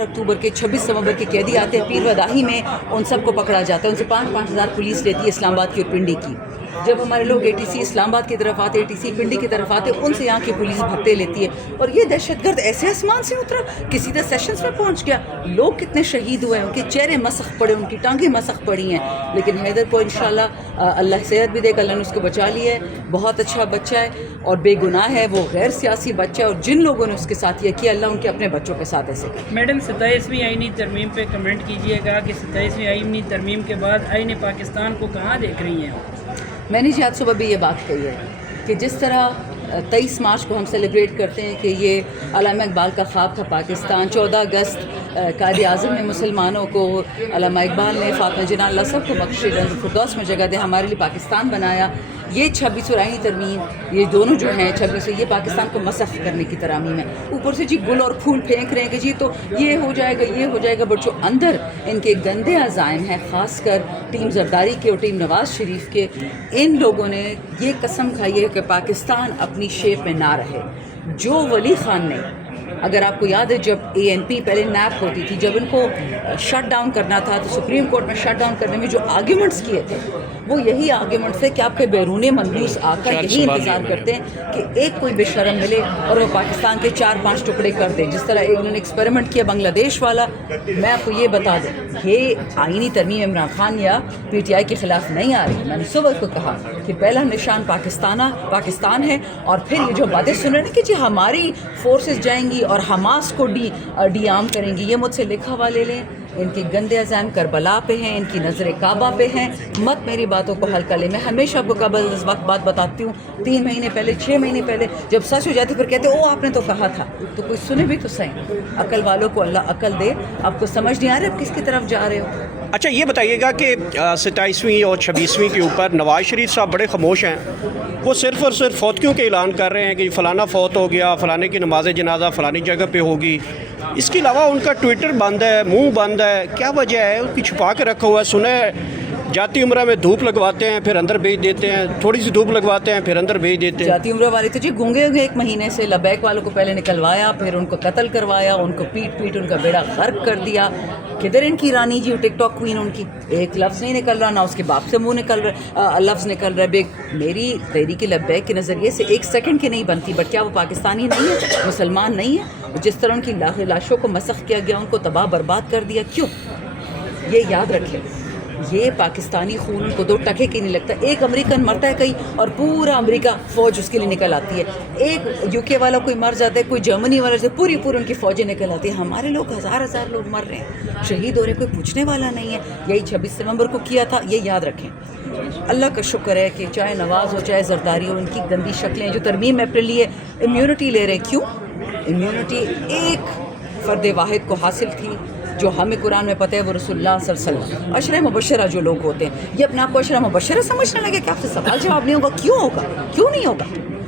अक्टूबर के 26 नवंबर के कैदी आते हैं पीर वदाही में, उन सबको पकड़ा जाता है। उनसे 5-5 हज़ार पुलिस लेती है इस्लामाबाद की और पिंडी की। जब हमारे लोग एटीसी इस्लामाबाद की तरफ आते, एटीसी पिंडी की तरफ आते, उनसे यहाँ की पुलिस भत्ते लेती है। और ये दहशतगर्द ऐसे आसमान से उतरा कि सीधा सेशंस में पहुँच गया। लोग कितने शहीद हुए, उनके चेहरे मसख पड़े, उनकी टांगें मसख पड़ी हैं। लेकिन हैदर को इंशाल्लाह अल्लाह सेहत भी देगा, अल्लाह ने उसको बचा लिया है। बहुत अच्छा बच्चा है और बेगुनाह है, वो गैर सियासी बच्चा है। और जिन लोगों ने उसके साथ ये किया, अल्लाह उनके अपने बच्चों के साथ ऐसे करे। मैडम 27वीं आईनी तरमीम पे कमेंट कीजिएगा कि 27वीं आईनी तरमीम के बाद आईन पाकिस्तान को कहाँ देख रही हैं? मैंने जी आज सुबह भी ये बात कही है कि जिस तरह 23 मार्च को हम सेलिब्रेट करते हैं कि ये अल्लामा इकबाल का ख्वाब था पाकिस्तान, 14 अगस्त कायद आज़म ने मुसलमानों को, अल्लामा इकबाल ने, फातिमा जिन्ना अल्लाह सबको बख्शे, फिरदौस में जगह दे, हमारे लिए पाकिस्तान बनाया। ये 26 और आईनी तरमीम, ये दोनों जो हैं 26, ये पाकिस्तान को मसख करने की तरामीम है। ऊपर से जी गुल और फूल फेंक रहे हैं कि जी तो ये हो जाएगा, ये हो जाएगा, बट जो अंदर इनके गंदे अज़ाइम हैं, ख़ासकर टीम जरदारी के और टीम नवाज़ शरीफ के, इन लोगों ने ये कसम खाई है कि पाकिस्तान अपनी शेप में ना रहे। जो वली ख़ान ने, अगर आपको याद है जब ANP पहले नैप होती थी, जब इनको शट डाउन करना था तो सुप्रीम कोर्ट में शट डाउन करने में जो आर्ग्यूमेंट्स किए थे वो यही आर्ग्यूमेंट्स थे कि आपके बैरून मनहूस आकर यही इंतज़ार करते हैं कि एक कोई बेशरम मिले और वो पाकिस्तान के 4-5 टुकड़े कर दे, जिस तरह इन्होंने एक्सपेरिमेंट किया बांग्लादेश वाला। मैं आपको ये बता दूँ, ये आईनी तरमीम इमरान खान या PTI के ख़िलाफ़ नहीं आ रही। मैंने सुबह को कहा कि पहला निशान पाकिस्तान है, और फिर ये जो बातें सुन रहे हैं कि जी हमारी फोर्सेस जाएंगी और हमास को डियाम करेंगी, ये मुझसे लिखा हुआ ले लें। इनके गंदे अज़ाइम करबला पे हैं, इनकी नज़र काबा पे हैं। मत मेरी बातों को हल्का ले। मैं हमेशा आपको कबल इस वक्त बात बताती हूँ, 3 महीने पहले, 6 महीने पहले जब सच हो जाती फिर कहते ओ आपने तो कहा था। तो कोई सुने भी तो सही। अकल वालों को अल्लाह अकल दे। आपको समझ नहीं आ रहा आप किसकी तरफ जा रहे हो। अच्छा ये बताइएगा कि 27वीं और 26वीं के ऊपर नवाज़ शरीफ साहब बड़े खामोश हैं। वो सिर्फ़ और सिर्फ फौतियों के ऐलान कर रहे हैं कि फ़लाना फ़ौत हो गया, फ़लाने की नमाज जनाजा फ़लानी जगह पे होगी। इसके अलावा उनका ट्विटर बंद है, मुंह बंद है। क्या वजह है? उनकी छुपा के रखा हुआ है। सुने जाती उम्र में धूप लगवाते हैं फिर अंदर भेज देते हैं, थोड़ी सी धूप लगवाते हैं फिर अंदर भेज देते हैं। जाती उम्र वाले तो जी गूंगे हुए 1 महीने से। लबैक वालों को पहले निकलवाया, फिर उनको कत्ल करवाया, उनको पीट उनका बेड़ा गर्क कर दिया। किधर इनकी रानी जी, टिकटॉक क्वीन, उनकी एक लफ्ज़ नहीं निकल रहा, ना उसके बाप से मुंह निकल रहा लफ्ज़ निकल रहा है। मेरी तहरीक लब्बैक के नज़रिए से 1 सेकंड की नहीं बनती, बट क्या वो पाकिस्तानी नहीं है, मुसलमान नहीं है? जिस तरह उनकी लाशों को मसख किया गया, उनको तबाह बर्बाद कर दिया, क्यों? ये याद रखें, ये पाकिस्तानी खून उनको 2 टके की नहीं लगता। एक अमेरिकन मरता है कहीं और पूरा अमेरिका फ़ौज उसके लिए निकल आती है। एक UK वाला कोई मर जाता है, कोई जर्मनी वाला से पूरी उनकी फ़ौजें निकल आती है। हमारे लोग हज़ार लोग मर रहे हैं, शहीद हो रहे हैं, कोई पूछने वाला नहीं है। यही 26 नवंबर को किया था, ये याद रखें। अल्लाह का शुक्र है कि चाहे नवाज़ हो चाहे जरदारी हो, इनकी गंदी शक्लें जो तरमीम अपने लिए इम्यूनिटी ले रहे हैं। क्यों? इम्यूनिटी एक फ़र्द वाहिद को हासिल थी जो हमें कुरान में पता है, वो रसूलुल्लाह सल्लल्लाहु अलैहि वसल्लम। अशरा मुबशरा जो लोग होते हैं, ये अपने आप को अशरा मुबशरा समझने लगे कि आपसे सवाल जवाब नहीं होगा। क्यों होगा? क्यों नहीं होगा?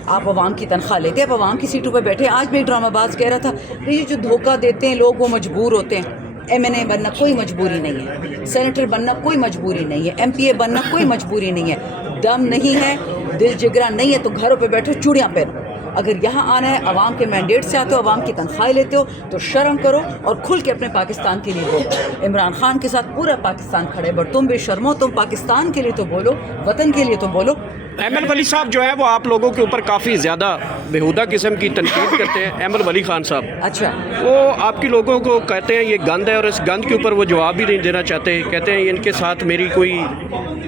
आप अवाम की तनख्वाह लेते हैं, आप अवाम की सीटों पर बैठे। आज भी एक ड्रामाबाज कह रहा था कि ये जो धोखा देते हैं लोग वो मजबूर होते हैं। MNA बनना कोई मजबूरी नहीं है, सेनेटर बनना कोई मजबूरी नहीं है, MPA बनना कोई मजबूरी नहीं है। दम नहीं है, दिल जिगरा नहीं है तो घरों पे बैठो, चूड़ियाँ पहनो। अगर यहाँ आना है, अवाम के मैंडेट से आते हो, अवाम की तनख्वाहें लेते हो, तो शर्म करो और खुल के अपने पाकिस्तान के लिए बोलो। इमरान खान के साथ पूरा पाकिस्तान खड़ा है, बट तुम बेशर्मो, तुम पाकिस्तान के लिए तो बोलो, वतन के लिए तो बोलो। अहमद वली साहब जो है वो आप लोगों के ऊपर काफ़ी ज़्यादा बेहुदा किस्म की तनकीद करते हैं। अहमद वली खान साहब, अच्छा, वो आपकी लोगों को कहते हैं ये गंद है, और इस गंद के ऊपर वो जवाब भी नहीं देना चाहते। कहते हैं इनके साथ मेरी कोई,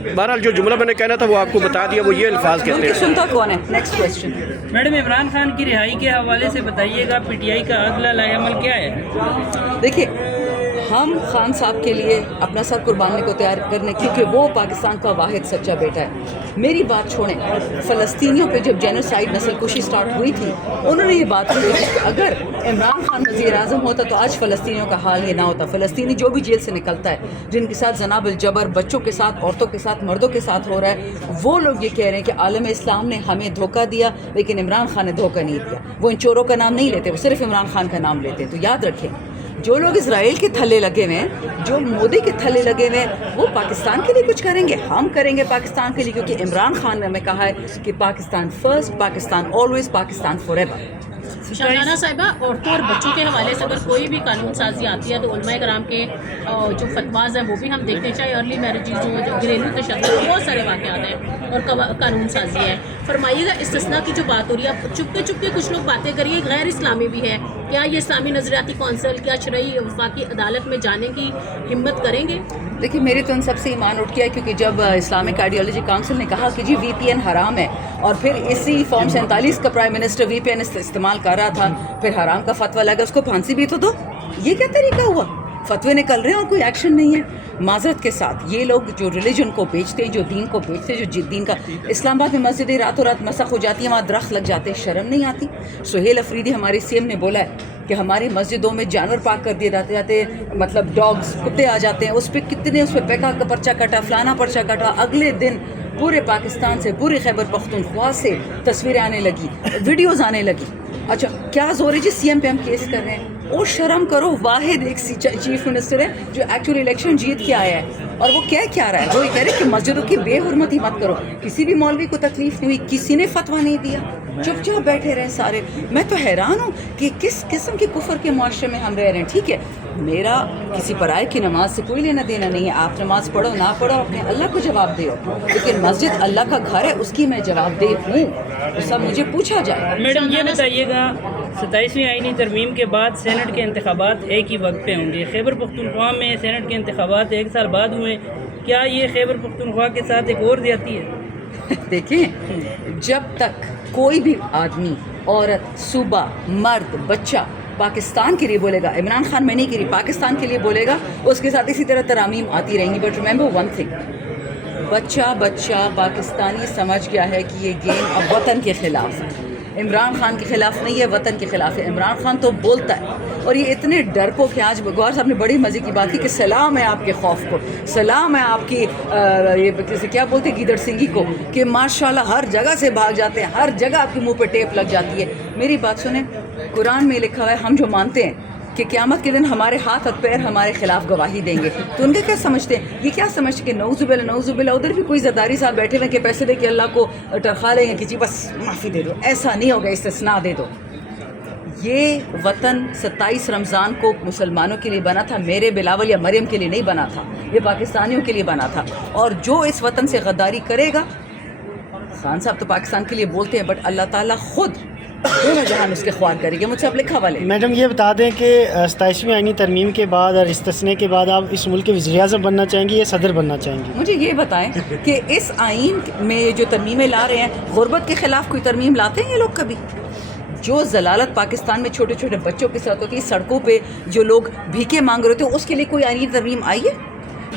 बहरहाल जो जुमला मैंने कहना था वो आपको बता दिया, वो ये अल्फाज कहते हैं। सुनता कौन है? Next question. Madam Imran Khan की रिहाई के हवाले से बताइएगा, PTI का अगला लाएअमल क्या है? देखिए, हम खान साहब के लिए अपना सर कुर्बानी को तैयार करने, क्योंकि वो पाकिस्तान का वाहिद सच्चा बेटा है। मेरी बात छोड़ें, फ़लस्तीनियों पे जब जेनोसाइड नस्लकुशी स्टार्ट हुई थी, उन्होंने ये बात कही कि अगर इमरान खान वज़ीर आज़म होता तो आज फ़लस्तीनियों का हाल ये ना होता। फ़लस्तीनी जो भी जेल से निकलता है, जिनके साथ जनाबिल जबर बच्चों के साथ, औरतों के साथ, मर्दों के साथ हो रहा है, वो लोग ये कह रहे हैं कि आलम इस्लाम ने हमें धोखा दिया, लेकिन इमरान खान ने धोखा नहीं दिया। वो इन चोरों का नाम नहीं लेते, वो सिर्फ इमरान खान का नाम लेते हैं। तो याद रखें, जो लोग इजराइल के थल्ले लगे हुए हैं, जो मोदी के थल्ले लगे हुए हैं, वो पाकिस्तान के लिए कुछ करेंगे, हम करेंगे पाकिस्तान के लिए, क्योंकि इमरान खान ने हमें कहा है कि Pakistan first, Pakistan always, Pakistan forever. شاہجہاں صاحبہ عورتوں اور بچوں کے حوالے سے اگر کوئی بھی قانون سازی آتی ہے تو علماء کرام کے جو فتواز ہیں وہ بھی ہم دیکھتے ہیں، چاہے ارلی میرجز ہوں، جو گھریلو تشدد، بہت سارے واقعات ہیں اور قانون سازی ہے. فرمائیے گا استثناء کی جو بات ہو رہی ہے، چپکے چپکے کچھ لوگ باتیں کریے غیر اسلامی بھی ہے، کیا یہ اسلامی نظریاتی کونسل، کیا شرعی وفاقی عدالت میں جانے کی ہمت کریں گے؟ دیکھیے میرے تو ان سب سے ایمان اٹھ گیا، کیونکہ جب اسلامک آئیڈیالوجی کاؤنسل نے کہا کہ جی وی پی این حرام ہے، اور پھر اسی فارم 47 کا پرائم منسٹر وی پی این استعمال کر رہا تھا، پھر حرام کا فتویٰ لگا، اس کو پھانسی بھی تو دو. یہ کیا طریقہ ہوا؟ فتوے نکل رہے ہیں اور کوئی ایکشن نہیں ہے. معذرت کے ساتھ یہ لوگ جو ریلیجن کو بیچتے ہیں، جو دین کو بیچتے ہیں، جو دین کا، اسلام آباد میں مسجدیں راتوں رات مسخ ہو جاتی ہیں، وہاں درخت لگ جاتے ہیں، شرم نہیں آتی؟ سہیل افریدی ہمارے سی ایم نے بولا ہے کہ ہماری مسجدوں میں جانور پاک کر دیے جاتے مطلب ڈاگز، کتے آ جاتے ہیں، اس پہ کتنے، اس پہ پیکا کا پرچہ کٹا، فلانا پرچہ کٹا. اگلے دن پورے پاکستان سے، پورے خیبر پختونخوا سے تصویریں آنے لگی، ویڈیوز آنے لگی. اچھا کیا زور ہے جی سی ایم پہ ہم کیس کر رہے ہیں؟ اور شرم کرو، واحد ایک چیف منسٹر ہے جو ایکچولی الیکشن جیت کے آیا ہے، اور وہ کیا رہا ہے؟ وہ یہ کہہ رہے کہ مسجدوں کی بے حرمتی مت کرو. کسی بھی مولوی کو تکلیف نہیں ہوئی، کسی نے فتویٰ نہیں دیا، چپ چاپ بیٹھے رہے سارے. میں تو حیران ہوں کہ کس قسم کے کفر کے معاشرے میں ہم رہ رہے ہیں. ٹھیک ہے، میرا کسی پرائے کی نماز سے کوئی لینا دینا نہیں ہے، آپ نماز پڑھو نہ پڑھو اپنے اللہ کو جواب دو، لیکن مسجد اللہ کا گھر ہے، اس کی میں جواب دہ ہوں، اس کا مجھے پوچھا جائے. میڈم یہ بتائیے گا 27ویں آئینی ترمیم کے بعد سینٹ کے انتخابات ایک ہی وقت پہ ہوں گے. خیبر پختونخوا میں سینٹ کے انتخابات 1 سال بعد ہوئے، کیا یہ خیبر پختونخوا کے ساتھ ایک اور زیادتی ہے؟ دیکھیں، جب تک کوئی بھی آدمی، عورت، صوبہ، مرد، بچہ پاکستان کے لیے بولے گا، عمران خان میں نہیں کہہ رہی، پاکستان کے لیے بولے گا، اس کے ساتھ اسی طرح ترامیم آتی رہیں گی. بٹ ریممبر ون تھنگ، بچہ پاکستانی سمجھ گیا ہے کہ یہ گیم اب وطن کے خلاف ہے، عمران خان کے خلاف نہیں ہے، وطن کے خلاف ہے. عمران خان تو بولتا ہے، اور یہ اتنے ڈرپوک ہیں. آج گوہر صاحب نے بڑی مزے کی بات کی کہ سلام ہے آپ کے خوف کو، سلام ہے آپ کی یہ جیسے کیا بولتے ہیں گیدڑ سنگھی کو، کہ ماشاءاللہ ہر جگہ سے بھاگ جاتے ہیں، ہر جگہ آپ کے منہ پہ ٹیپ لگ جاتی ہے. میری بات سنیں، قرآن میں لکھا ہوا ہے، ہم جو مانتے ہیں کہ قیامت کے دن ہمارے ہاتھ اور پیر ہمارے خلاف گواہی دیں گے، تو ان کا کیا سمجھتے ہیں؟ یہ کیا سمجھتے کہ نعوذ باللہ ادھر بھی کوئی زرداری صاحب بیٹھے ہوئے کہ پیسے دے کے اللہ کو ٹرخا لیں گے کہ جی بس معافی دے دو. ایسا نہیں ہوگا، استثناء دے دو. یہ وطن 27 رمضان کو مسلمانوں کے لیے بنا تھا، میرے بلاول یا مریم کے لیے نہیں بنا تھا، یہ پاکستانیوں کے لیے بنا تھا. اور جو اس وطن سے غداری کرے گا، خان صاحب تو پاکستان کے لیے بولتے ہیں، بٹ اللہ تعالیٰ خود دونوں جہان اس کے خوار کرے گا. مجھ سے اب لکھا والے. میڈم یہ بتا دیں کہ 27ویں آئینی ترمیم کے بعد اور استثناء کے بعد آپ اس ملک کے وزیر اعظم بننا چاہیں گے یا صدر بننا چاہیں گے؟ مجھے یہ بتائیں کہ اس آئین میں جو ترمیمیں لا رہے ہیں، غربت کے خلاف کوئی ترمیم لاتے ہیں یہ لوگ کبھی؟ جو ضلالت پاکستان میں چھوٹے چھوٹے بچوں کے ساتھ ہوتی ہے، سڑکوں پہ جو لوگ بھیکے مانگ رہے ہوتے ہیں، اس کے لیے کوئی آئینی ترمیم آئی ہے؟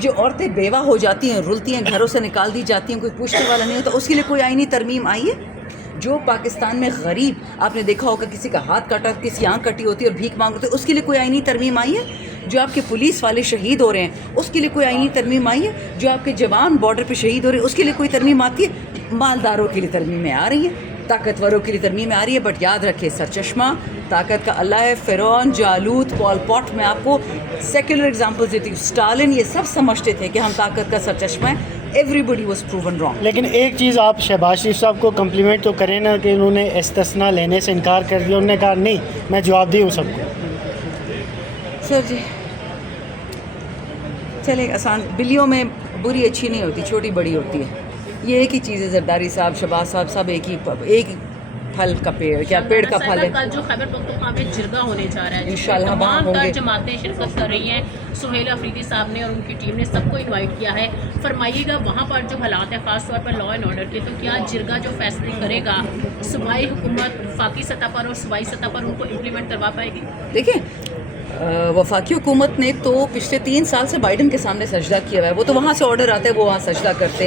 جو عورتیں بیوہ ہو جاتی ہیں، رلتی ہیں، گھروں سے نکال دی جاتی ہیں، کوئی پوچھنے والا نہیں ہوتا، اس کے لیے کوئی آئینی ترمیم آئی ہے؟ جو پاکستان میں غریب، آپ نے دیکھا ہوگا کسی کا ہاتھ کٹا، کسی آنکھ کٹی ہوتی ہے اور بھیک مانگ رہے ہوتے ہیں، اس کے لیے کوئی آئینی ترمیم آئی ہے؟ جو آپ کے پولیس والے شہید ہو رہے ہیں، اس کے لیے کوئی آئینی ترمیم آئی ہے؟ جو آپ کے جوان بارڈر پہ شہید ہو رہے ہیں، اس کے لیے کوئی ترمیم آتی ہے؟ مالداروں کے لیے ترمیمیں آ رہی ہیں، طاقتوروں کے لیے ترمیمیں آ رہی ہے. بٹ یاد رکھے، سرچشمہ طاقت کا اللہ ہے. فرعون، جالوت، پال پاٹ، میں آپ کو سیکولر ایگزامپلز دیتی ہوں. اسٹالن، یہ سب سمجھتے تھے کہ ہم طاقت کا سرچشمہ ہیں. Everybody was proven wrong. لیکن ایک چیز آپ شہباز شریف صاحب کو کمپلیمنٹ تو کریں نا کہ انہوں نے استثناء لینے سے انکار کر دیا. انہوں نے کہا نہیں، میں جواب دی ہوں سب کو. سر جی چلے، آسان بلیوں میں بری اچھی نہیں ہوتی، چھوٹی بڑی ہوتی ہے. یہ ایک ہی چیز ہے، زرداری صاحب، شہباز صاحب، سب ایک ہی پھل کا پیڑ، کیا پیڑ کا پھل ہے. کل جو خیبر پختونخوا میں جرگہ ہونے جا رہا ہے، انشاءاللہ وہاں تمام ہوں تر گے. جماعتیں شرکت کر رہی ہیں. سہیل افریدی صاحب نے اور ان کی ٹیم نے سب کو انوائٹ کیا ہے. فرمائیے گا وہاں پر جو حالات ہیں، خاص طور پر لا اینڈ آرڈر کے، تو کیا جرگہ جو فیصلے کرے گا صوبائی حکومت وفاقی سطح پر اور صوبائی سطح پر ان کو امپلیمنٹ کروا پائے گی؟ دیکھیں، وفاقی حکومت نے تو پچھلے 3 سال سے بائیڈن کے سامنے سجدہ کیا ہوا ہے. وہ تو وہاں سے آرڈر آتا ہے، وہ وہاں سجدہ کرتے ہیں.